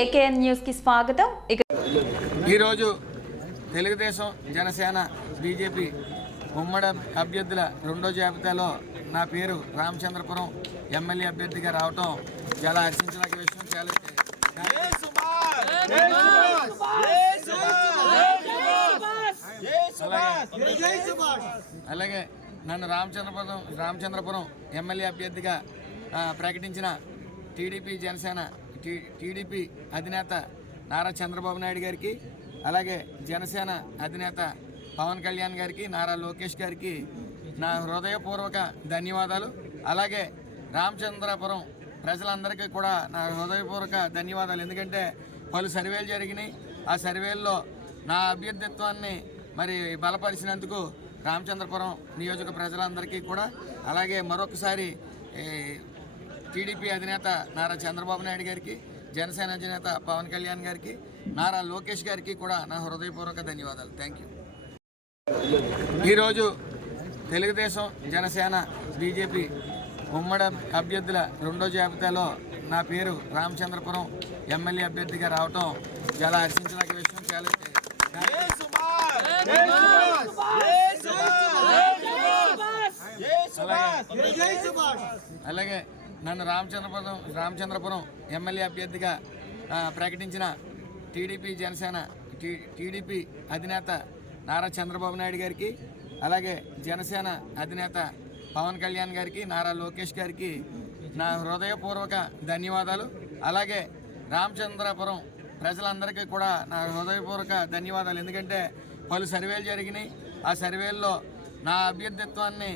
AKN news కి స్వాగతం. ఈరోజు తెలుగుదేశం జనసేన బీజేపీ ఉమ్మడి అభ్యర్థుల రెండో జాబితాలో నా పేరు రామచంద్రపురం ఎమ్మెల్యే అభ్యర్థిగా రావటం చాలా హర్షించదగ్గ విషయం. అలాగే నన్ను రామచంద్రపురం ఎమ్మెల్యే అభ్యర్థిగా ప్రకటించిన టీడీపీ అధినేత నారా చంద్రబాబు నాయుడు గారికి, అలాగే జనసేన అధినేత పవన్ కళ్యాణ్ గారికి, నారా లోకేష్ గారికి నా హృదయపూర్వక ధన్యవాదాలు. అలాగే రామచంద్రపురం ప్రజలందరికీ కూడా నా హృదయపూర్వక ధన్యవాదాలు. ఎందుకంటే పలు సర్వేలు జరిగినాయి. ఆ సర్వేల్లో నా అభ్యర్థిత్వాన్ని బలపరిచినందుకు రామచంద్రపురం నియోజక ప్రజలందరికీ కూడా, అలాగే మరొకసారి టీడీపీ అధినేత నారా చంద్రబాబు నాయుడు గారికి, జనసేన అధినేత పవన్ కళ్యాణ్ గారికి, నారా లోకేష్ గారికి కూడా నా హృదయపూర్వక ధన్యవాదాలు. Thank you. ఈరోజు తెలుగుదేశం జనసేన బీజేపీ ఉమ్మడి అభ్యర్థుల రెండో జాబితాలో నా పేరు రామచంద్రపురం ఎమ్మెల్యే అభ్యర్థిగా రావటం చాలా హర్షించదగ్గ విషయం. అలాగే నన్ను రామచంద్రపురం ఎమ్మెల్యే అభ్యర్థిగా ప్రకటించిన టీడీపీ అధినేత నారా చంద్రబాబు నాయుడు గారికి, అలాగే జనసేన అధినేత పవన్ కళ్యాణ్ గారికి, నారా లోకేష్ గారికి నా హృదయపూర్వక ధన్యవాదాలు. అలాగే రామచంద్రపురం ప్రజలందరికీ కూడా నా హృదయపూర్వక ధన్యవాదాలు. ఎందుకంటే పలు సర్వేలు జరిగినాయి. ఆ సర్వేల్లో నా అభ్యర్థిత్వాన్ని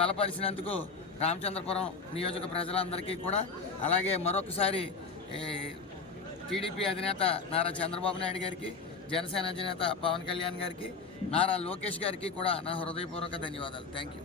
బలపరిచినందుకు రామచంద్రపురం నియోజక ప్రజలందరికీ కూడా, అలాగే మరొకసారి టీడీపీ అధినేత నారా చంద్రబాబు నాయుడు గారికి, జనసేన అధినేత పవన్ కళ్యాణ్ గారికి, నారా లోకేష్ గారికి కూడా నా హృదయపూర్వక ధన్యవాదాలు. Thank you.